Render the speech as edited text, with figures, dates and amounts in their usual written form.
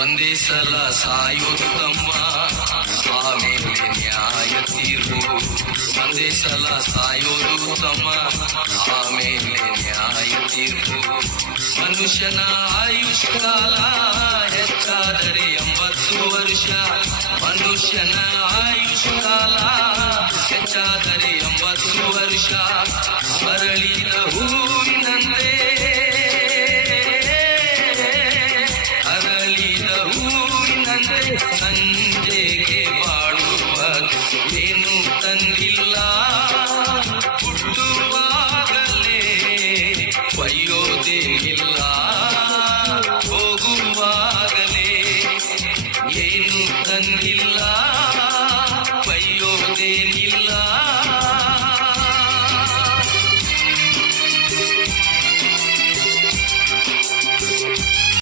ಒಂದೇ ಸಲ ಸಾಯೋದು ತಮ್ಮ, ಆಮೇಲೆ ನ್ಯಾಯ ತೀರ್ಪು. ಒಂದೇ ಸಲ ಸಾಯೋದು ತಮ್ಮ, ಆಮೇಲೆ ನ್ಯಾಯ ತೀರ್ಪು. ಮನುಷ್ಯನ ಆಯುಷ್ಕಾಲ ಹೆಚ್ಚಾದರೆ 80 ವರ್ಷ. ಮನುಷ್ಯನ ಆಯುಷ್ಕಾಲ ಹೆಚ್ಚಾದರೆ 80 ವರ್ಷ. ಅರಳಿದ ಹೂವಿನಂತೆ, ಅರಳಿದ ಹೂವಿನಂತೆ ಸಂಜೆಗೆ ಬಾಳುವ ಏನು ತಂದಿಲ್ಲ. ಹುಟ್ಟುವಾಗಲೇ ಒಯ್ಯೋದೇನಿಲ್ಲ, ಹೋಗುವಾಗಲೇ ಏನು ತಂದಿಲ್ಲ.